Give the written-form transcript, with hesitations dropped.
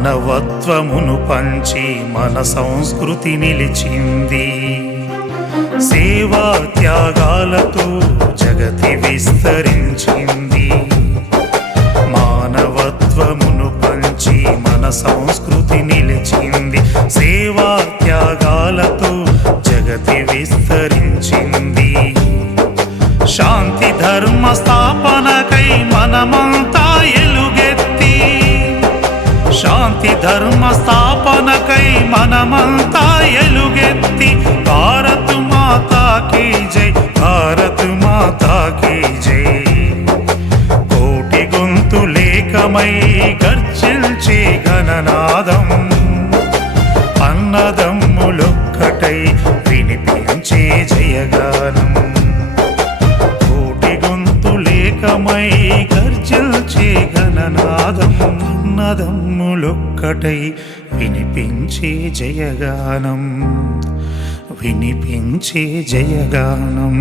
మానవత్వమును పంచి మన సంస్కృతి నిలిచింది. సేవా త్యాగాలతో జగతి విస్తరించింది. మానవత్వమును పంచి మన సంస్కృతి నిలిచింది. సేవా త్యాగాలతో జగతి విస్తరించింది. శాంతి ధర్మ స్థాపనకై మనమంతా ఎలుగెత్తి, శాంతి ధర్మ స్థాపనకై మనమంతా ఎలుగెత్తి, భారత్ మాతా కీ జై, భారత్ మాతా కీ జై. కోటి గొంతులేకమై గర్జించే గణనాదం, అన్నదమ్ములొక్కటై వినిపించే జయగానం. ఏకమై గర్జించే గణనాదం, అన్నదమ్ములొక్కటై వినిపించే జయగానం, వినిపించే జయగానం.